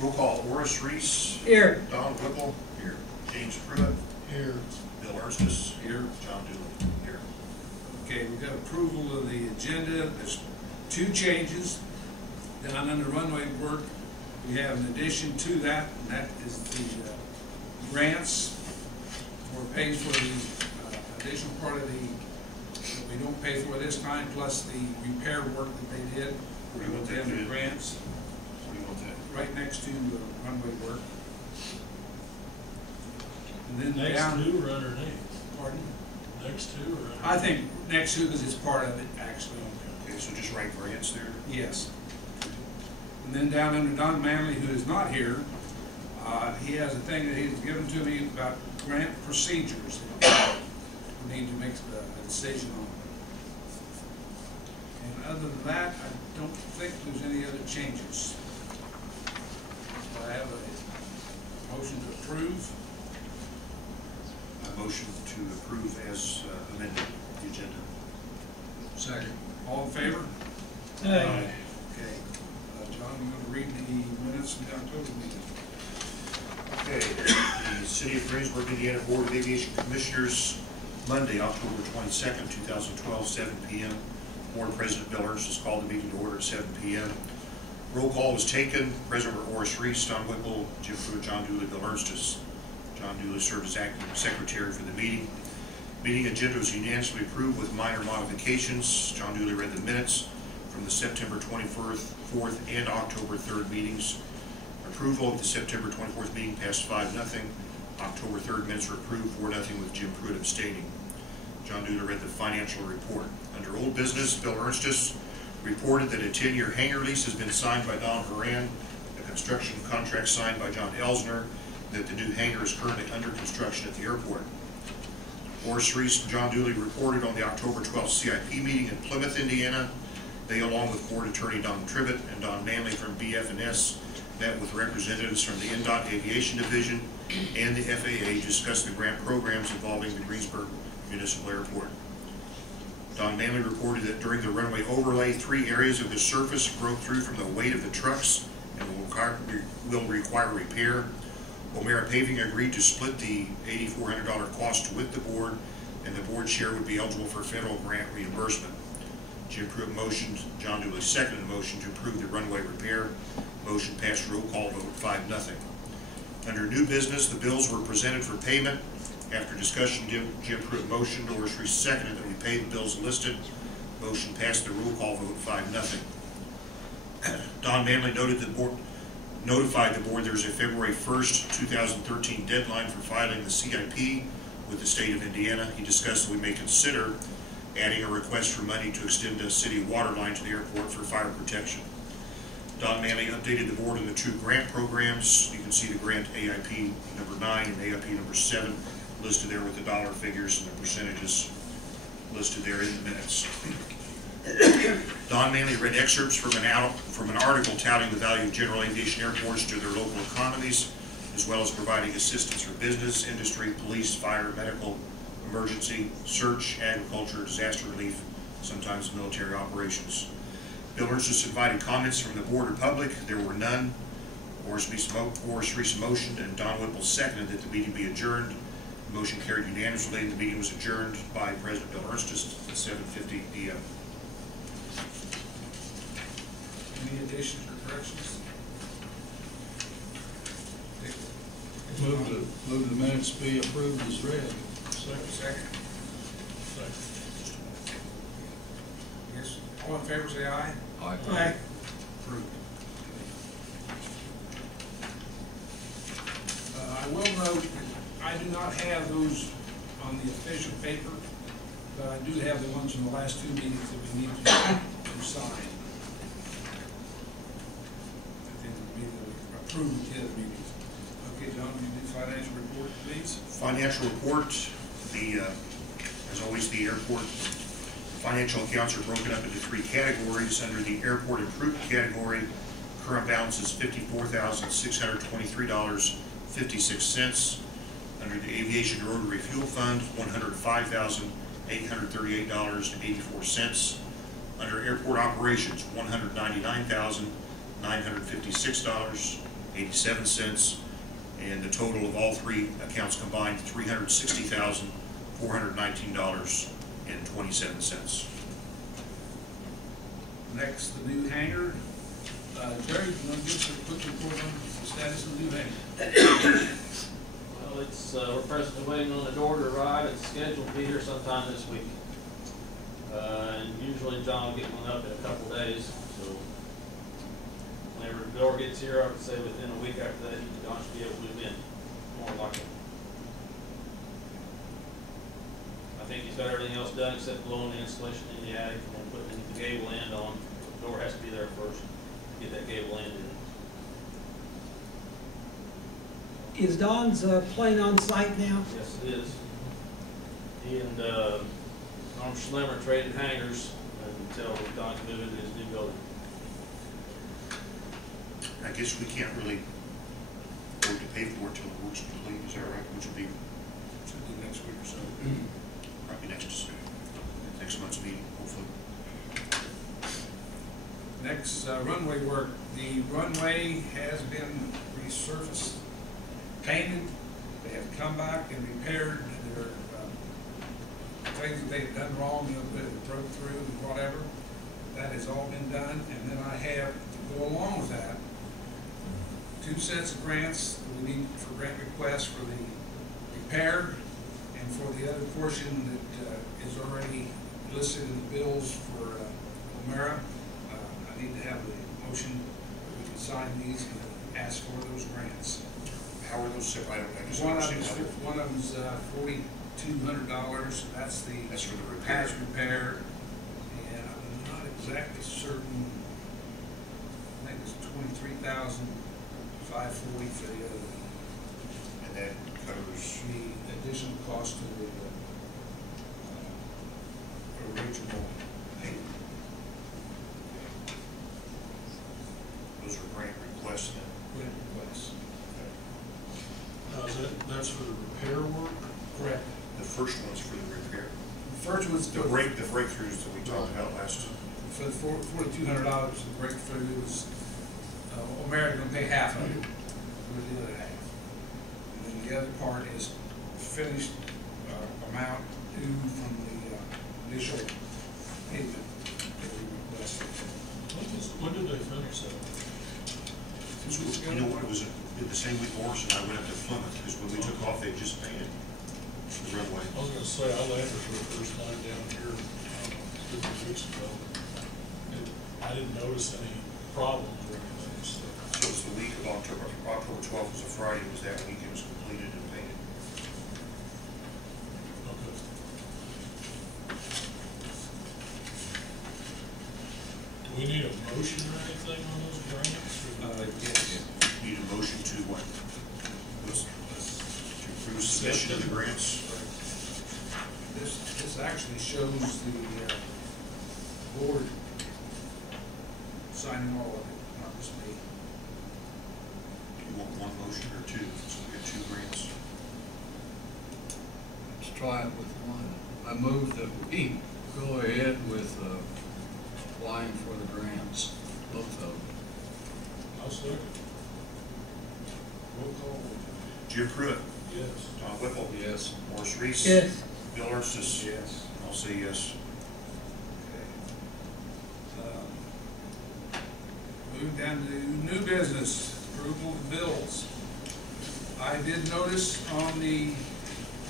Roll call. Oris Reese. Here. Don Whipple. Here. James Pruitt. Here. Bill Erstis. Here. John Dooley. Here. Okay, we've got approval of the agenda. There's two changes. Down under runway work, we have an addition to that, and that is the grants, or pays for the additional part of the, that we don't pay for this time, plus the repair work that they did. Where do you want that under to? grants, Where do you want that? right next to runway work. And then Next down, to or underneath? pardon? Next to or underneath? I think next to, because it's part of it, actually. Okay, so just write grants there. Yes. And then down under Don Manley, who is not here, he has a thing that he's given to me about grant procedures. We need to make a decision on. And other than that, I don't think there's any other changes. So I have a motion to approve. A motion to approve as amended the agenda. Second. All in favor? Aye. Okay. John, I'm going to read the minutes from the October meeting. Okay, the City of Greensburg, Indiana Board of Aviation Commissioners, Monday, October 22nd, 2012, 7 p.m. Board President Bill Erstis called the meeting to order at 7 p.m. Roll call was taken. President were Oris Reese, Don Whipple, Jim Pruitt, John Dooley, Bill Erstis. John Dooley served as acting secretary for the meeting. Meeting agenda was unanimously approved with minor modifications. John Dooley read the minutes from the September 24th and October 3rd meetings. Approval of the September 24th meeting passed 5-0. October 3rd minutes were approved 4-0 with Jim Pruitt abstaining. John Dooley read the financial report. Under old business, Bill Erstis reported that a 10-year hangar lease has been signed by Don Horan, a construction contract signed by John Elsner, that the new hangar is currently under construction at the airport. Oris Reese and John Dooley reported on the October 12th CIP meeting in Plymouth, Indiana. They, along with Board Attorney Don Trivett and Don Manley from BF&S, met with representatives from the NDOT Aviation Division and the FAA, discussed the grant programs involving the Greensburg Municipal Airport. Don Manley reported that during the runway overlay, 3 areas of the surface broke through from the weight of the trucks and will require repair. O'Mara Paving agreed to split the $8,400 cost with the board, and the board share would be eligible for federal grant reimbursement. Jim Pruitt motioned, John Dooley seconded the motion to approve the runway repair. Motion passed roll call vote 5-0. Under new business, the bills were presented for payment. After discussion, Jim Pruitt motioned, Oris Reese seconded that we pay the bills listed. Motion passed the roll call vote 5-0. Don Manley notified the board there's a February 1st, 2013 deadline for filing the CIP with the state of Indiana. He discussed that we may consider adding a request for money to extend a city water line to the airport for fire protection. Don Manley updated the board on the 2 grant programs. You can see the grant AIP number 9 and AIP number 7 listed there with the dollar figures and the percentages listed there in the minutes. Don Manley read excerpts from an article touting the value of general aviation airports to their local economies, as well as providing assistance for business, industry, police, fire, medical, emergency, search, agriculture, disaster relief, sometimes military operations. Bill Erstis invited comments from the board or public. There were none. Oris Reese motioned and Don Whipple seconded that the meeting be adjourned. The motion carried unanimously and the meeting was adjourned by President Bill Erstis at 7:50 p.m. Any additions or corrections? Move the minutes be approved as read. Second. Yes. All in favor, say aye. Aye. Aye. Approved. I will note that I do not have those on the official paper, but I do have the ones from the last 2 meetings that we need to sign. I think we approved his meetings. Okay, John, will you do financial report, please? Financial report, as always, the airport financial accounts are broken up into 3 categories. Under the airport improvement category, current balance is $54,623.56. Under the aviation rotary fuel fund, $105,838.84. Under airport operations, $199,956. $3,258.87, and the total of all three accounts combined, $360,419.27. Next, the new hangar. Jerry, you want to give us a quick report on the status of the new hangar? Well, it's, we're presently waiting on the door to arrive. It's scheduled to be here sometime this week. And usually John will get one up in a couple days, so whenever the door gets here, I would say within a week after that, John should be able to move in, more likely. I think he's got everything else done except blowing the insulation in the attic and then putting the gable end on. The door has to be there first to get that gable end in. Is Don's plane on site now? Yes, it is. He and Norm Schlemmer traded hangars until Don can move into his new building. I guess we can't really vote to pay for it till the work's complete, is that right? Which will be Next week or so. probably next month's meeting, hopefully. Next, runway work. The runway has been resurfaced, painted. They have come back and repaired their things that they've done wrong, that it broke through and whatever. That has all been done. And then I have, to go along with that, 2 sets of grants that we need for grant requests for the repair and for the other portion that is already listed in the bills for O'Mara. I need to have the motion that we can sign these and ask for those grants. How are those set? I just One of understand them's $4,200. That's the That's for the repair. patch repair, and I'm not exactly certain. I think it's $23,540 for the other one. And that covers, The additional cost to the original payment. those are grant requests then. Grant requests. That's for the repair work? Correct. The first one's for the repair. The first one's The breakthroughs that we talked about last. for the $4,200, the breakthrough, it was, O'Mara gonna pay half of it, with the other half. And then the other part is finished amount due from the initial payment that we requested. When did they finish that? You know what, it was the same week Morris and I went up to Plymouth, because when we took off, they just painted the runway. I was gonna say, I landed for the first time down here, 50 weeks ago. I didn't notice any problems or anything, so. So it was the week of October 12th was a Friday, it was that week it was completed and painted. Okay. Do we need a motion or anything on those grants? Yes. Need a motion to what? To approve submission of the grants? This actually shows the board signing all of it, not just me. Do you want one motion or two? So we have 2 grants. Let's try it with one. I move that we go ahead with applying for the grants, both of them. I'll second. Roll call. Jim Pruitt, Yes. Tom Whipple, Yes. Morris Reese. Yes. Bill Ernst. Yes. I'll say yes. Move down to new business, approval of bills. I did notice on the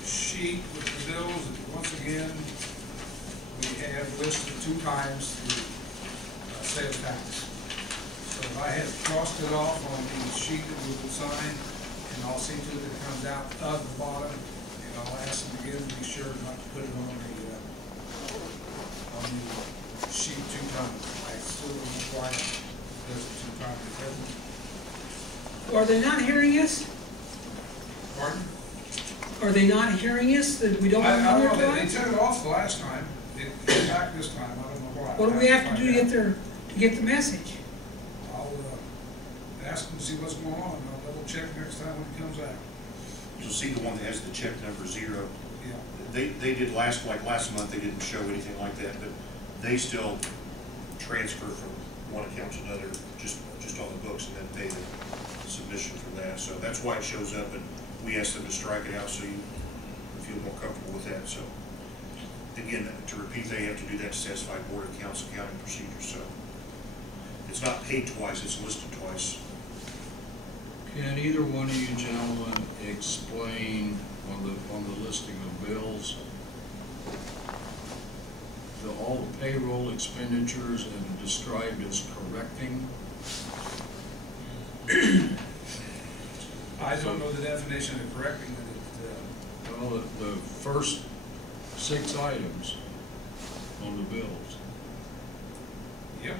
sheet with the bills, that once again, we have listed 2 times the sales tax. So if I had crossed it off on the sheet that we would sign, and I'll see to it that it comes out of the bottom, and I'll ask them again to be sure not to put it on the sheet 2 times. I still don't know why it does it 2 times. It doesn't. Are they not hearing us? Pardon? Are they not hearing us, that we don't I know don't know, their they plans? took it off the last time, it came back this time, I don't know why. What do we have to do to get the message? I'll ask them to see what's going on, and I'll double check next time when it comes out. You'll see the one that has the check number 0. Yeah. They did last month, they didn't show anything like that, but they still transfer from one account to another, just on the books, and then pay the submission for that, so that's why it shows up, and we asked them to strike it out so you feel more comfortable with that, so. Again, to repeat, they have to do that to satisfy Board of Accounts accounting procedures, so. It's not paid twice, it's listed twice. Can either one of you gentlemen explain on the listing of bills, all the payroll expenditures and described as correcting? I don't know the definition of correcting, but it, Well, the first 6 items on the bills. yep.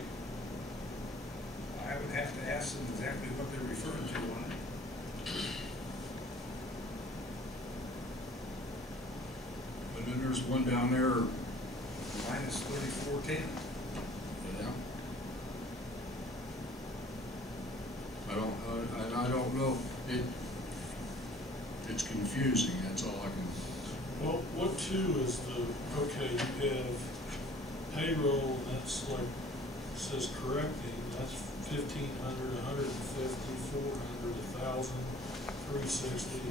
I would have to ask them exactly what they're referring to on it. But then there's one down there, Minus 3410. yeah. I don't know, it's confusing, that's all I can. Well, what two is the, okay, you have payroll, that's like, says correcting, that's 1,500, 150, 400, 1,000, 360,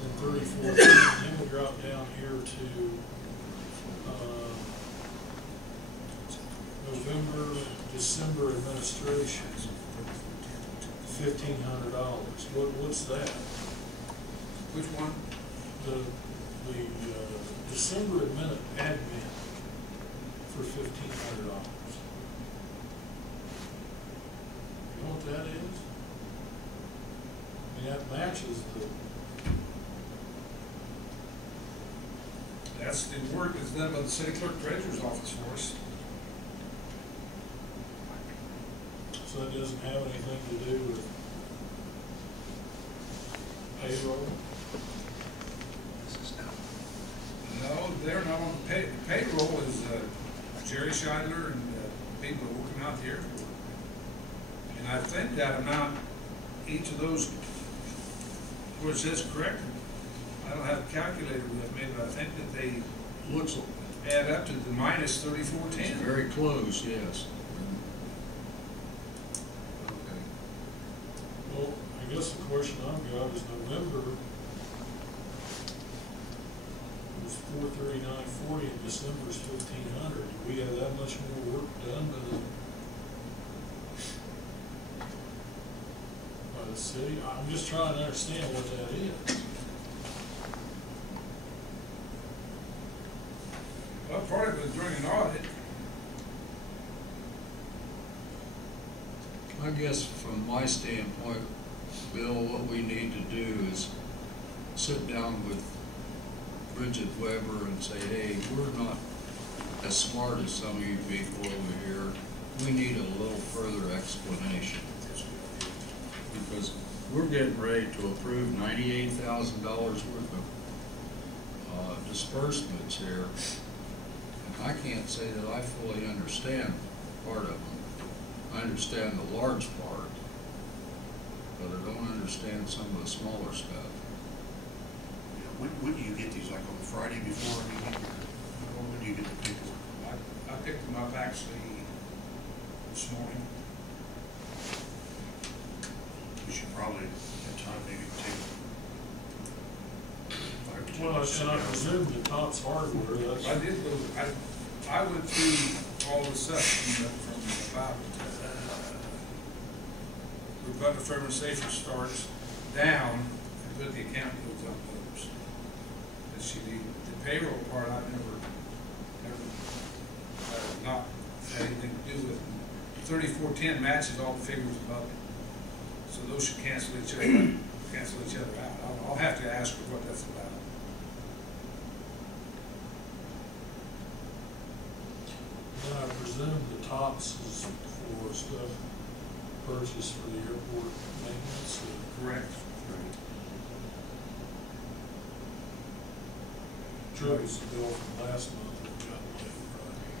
and 34. Then we drop down here to, November, December administration, $1,500. What's that? Which one? The December admin for $1,500. You know what that is? I mean, that matches the, That's the work that's done by the city clerk treasurer's office for us. so that doesn't have anything to do with payroll. No, they're not on the payroll is Jerry Scheidler and people that work out the airport. And I think that amount, each of those, where it says correct, I don't have a calculator with me, but I think that they Looks add up to the minus 3410. very close, yes. Okay. Well, I guess the question I've got is November was 439.40 and December's 1,500. We have that much more work done by the city. I'm just trying to understand what that is. Well, part of it was during an audit. I guess from my standpoint, Bill, what we need to do is sit down with Bridget Weber and say, hey, we're not as smart as some of you people over here. We need a little further explanation. Because we're getting ready to approve $98,000 worth of disbursements here. And I can't say that I fully understand part of them. I understand the large part, but I don't understand some of the smaller stuff. When do you get these, like on the Friday before a meeting, or when do you get the paperwork? I picked them up actually this morning. We should probably have time maybe to take 5 to 10 Well, minutes. and I presume the Topps hardware, that's. I did go, I went through all the stuff from about, where Butler Fairman Safer starts down and put the account codes on those. And see, the payroll part, I've never not had anything to do with. 3410 matches all the figures above it. So those should cancel each other out. I'll have to ask her what that's about. And I presume the Topps is for stuff purchased for the airport maintenance. Correct. Joe's bill from last month that we got late Friday.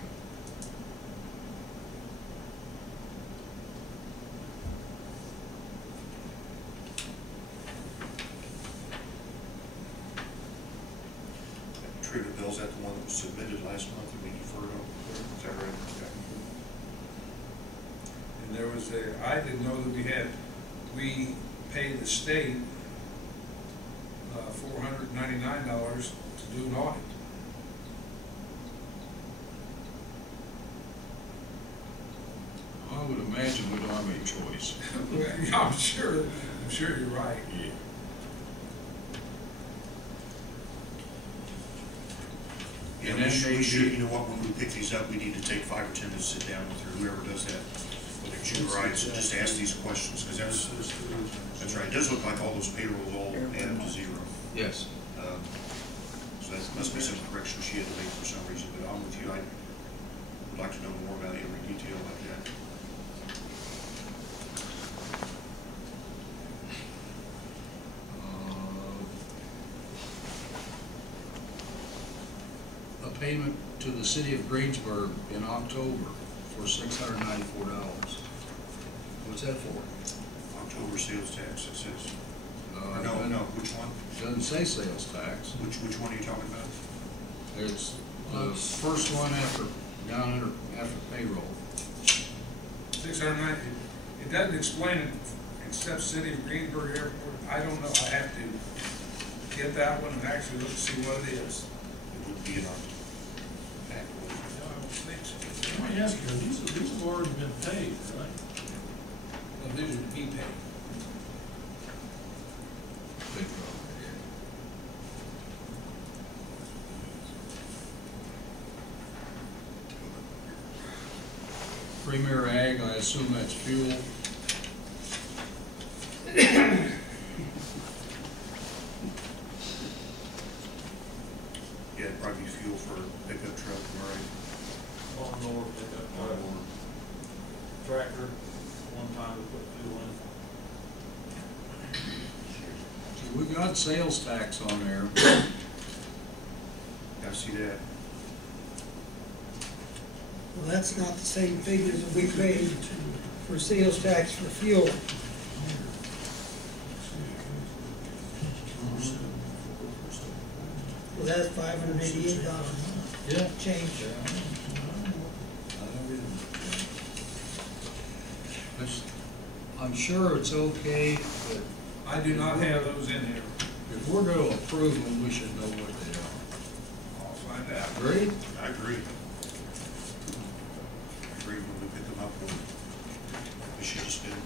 Trigger bill's that the one that was submitted last month and we deferred on, is that right? Okay. And there was I didn't know that we pay the state $499 to do an audit. I would imagine we don't have any choice. Well, yeah, I'm sure you're right. Yeah, And then we maybe- should, you know what, when we pick these up, we need to take 5 or 10 minutes, sit down with whoever does that, with their computer rights, and just ask these questions, because that's right, it does look like all those payrolls all add up to 0. Yes. So that must be some correction she had to make for some reason, but I'm with you, I would like to know more about every detail like that. A payment to the city of Greensburg in October for $694. What's that for? October sales tax, it says. No, which one? Doesn't say sales tax. Which one are you talking about? It's the first one after, down under, after payroll. 690, it doesn't explain it, except City of Greensburg Airport. I don't know, I have to get that one and actually look to see what it is. It would be in our pack. No, I don't think so. Let me ask you, these have already been paid, right? Well, these are to be paid. Big problem. Premier Ag, I assume that's fuel. Yeah, it'd probably be fuel for a pickup truck, right? Lawnmower, pickup truck, tractor, one time we put fuel in. We got sales tax on there. I see that. Well, that's not the same figures that we paid for sales tax for fuel. Well, that's $588 Yeah. change. I'm sure it's okay, but I do not have those in here. if we're gonna approve them, we should know what they are. I'll find out. Agreed? I agree. When we pick them up, we should just spend,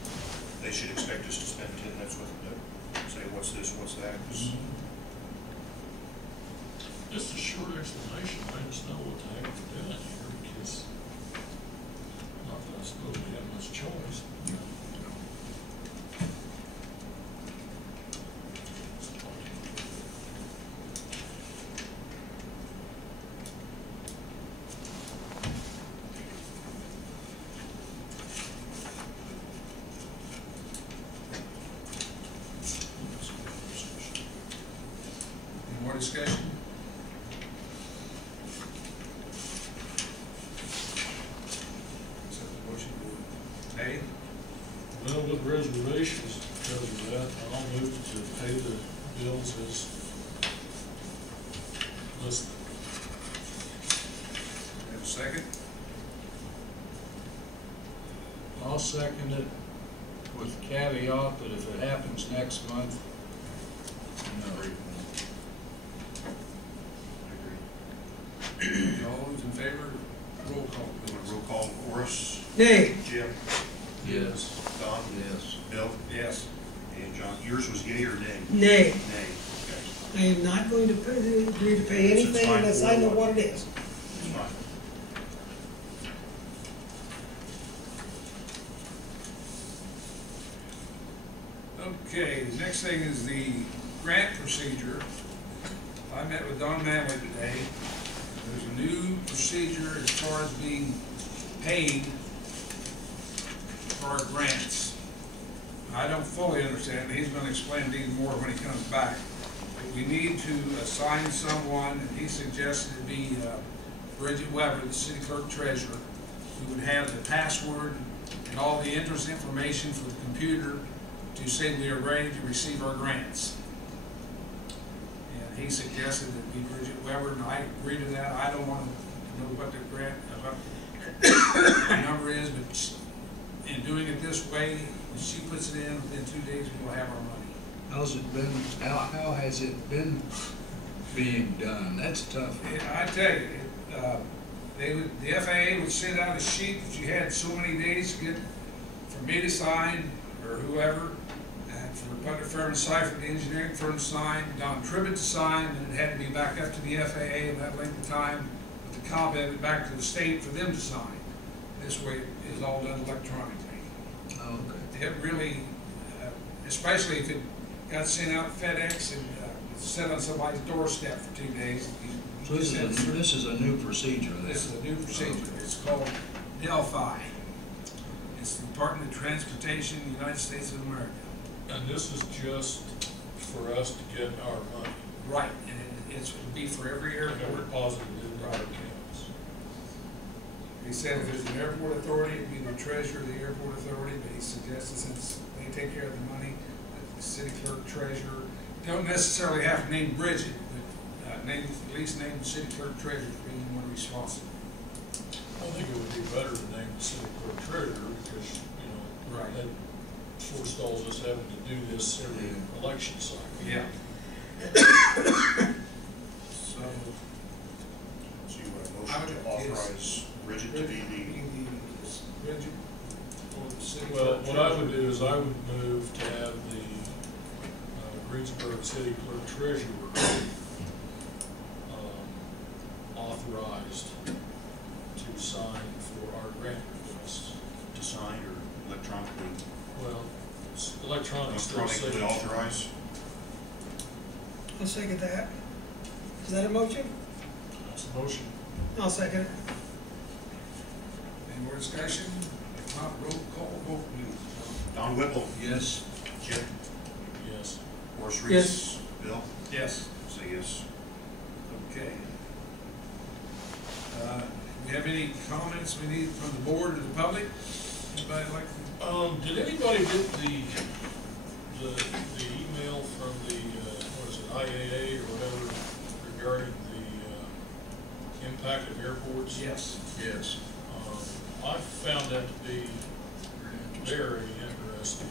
they should expect us to spend 10 minutes with them to say, what's this, what's that? 'Cause Just a short explanation, I just know what the heck we're doing here, because not that I suppose we have much choice. Any more discussion? Accept the motion to pay. Well, with reservations because of that, I'll move to pay the bills as listed. Have a second? I'll second it with caveat that if it happens next month, no. All those in favor, roll call, you want please. a roll call for us? Nay, Jim? Yes. Don? Yes. Bill? Yes. And John, yours was yea or nay? nay, Nay, okay. I am not going to agree to pay anything unless I know what it is. That's fine. Okay, the next thing is the grant procedure. I met with Don Manley today. There's a new procedure as far as being paid for our grants. I don't fully understand it. He's gonna explain these more when he comes back. But we need to assign someone, and he suggested it be Bridget Weber, the city clerk treasurer, who would have the password and all the interest information for the computer to say we are ready to receive our grants. And he suggested that it be Bridget Weber, and I agree to that. I don't want to know what the grant, what the number is, but in doing it this way, If she puts it in, within 2 days, we'll have our money. How's it been, how has it been being done? That's tough. I tell you, the FAA would send out a sheet that you had so many days to get, for me to sign, or whoever, and for the budget firm to sign, for the engineering firm to sign, Don Tribbett to sign, and it had to be back up to the FAA in that length of time, with the copy of it back to the state for them to sign. This way, it is all done electronically. Oh, okay. It really, especially if it got sent out FedEx and set on somebody's doorstep for 2 days. So this is a new procedure then? This is a new procedure. It's called Delphi. It's the Department of Transportation, United States of America. And this is just for us to get our money. Right, and it'll be for every And we're airport. deposited in our accounts. He said if there's an airport authority, it'd be the treasurer of the airport authority, but he suggested since they take care of the money, that the city clerk, treasurer, don't necessarily have to name Bridget, but at least name the city clerk, treasurer for being one responsible. I think it would be better to name the city clerk treasurer because, you know, Right. that forestalls us having to do this every election cycle. Yeah. So, So you want a motion to authorize Bridget to be the, Bridget, or the city Well, clerk what I treasurer. would do is I would move to have the Greensburg City Clerk Treasurer authorized to sign for our grant requests. to sign or electronically, Well, it's electronic still electronically signature. authorize? I'll second that. Is that a motion? That's the motion. I'll second it. Any more discussion? If not, roll call vote, please. Don Whipple? Yes. Jim? Yes. Horace Yes. Reese? Bill? Yes. Say yes. Okay. Do we have any comments we need from the board or the public? Anybody like to? Did anybody get the email from the, what is it, IAA or whatever, regarding the impact of airports? Yes. Yes. I found that to be very interesting.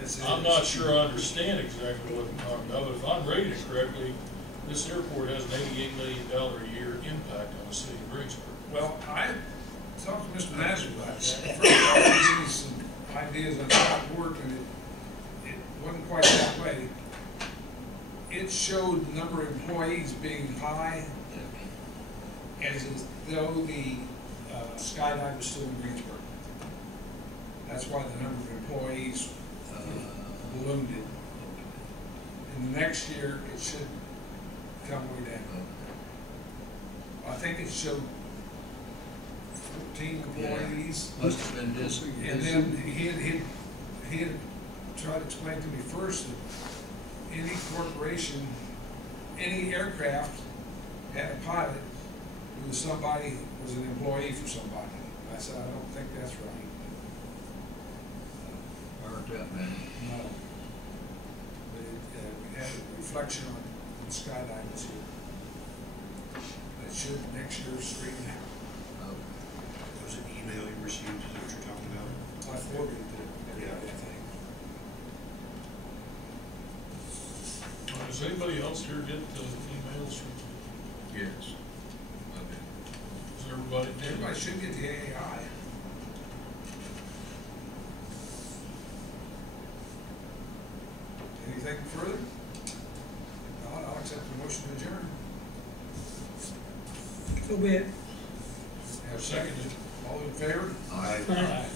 Yes, it I'm is. not sure I understand exactly what they're talking about, but if I'm reading it correctly, this airport has an $88 million a year impact on the city of Greensburg. Well, I talked to Mr. Mazur about that. First of all, he gave me some ideas on how it worked, and it wasn't quite that way. It showed the number of employees being high, as though the skydive was still in Greensburg. That's why the number of employees ballooned it. And the next year, it should come way down. I think it showed 14 employees. Must have been this. And then he had tried to explain to me first that any corporation, any aircraft had a pilot who was somebody, was an employee for somebody. I said, I don't think that's right. Aren't that many? No. But we had a reflection on the skydivers here. That should next year straighten out. Okay. There was an email you received, is that what you're talking about? I forwarded it, Yeah. I think. Does anybody else here get the emails from, Yes. Okay. is everybody? Everybody should get the AAI. Anything further? Not, I'll accept the motion to adjourn. So be it. Have seconded. All in favor? Aye. Aye. Aye.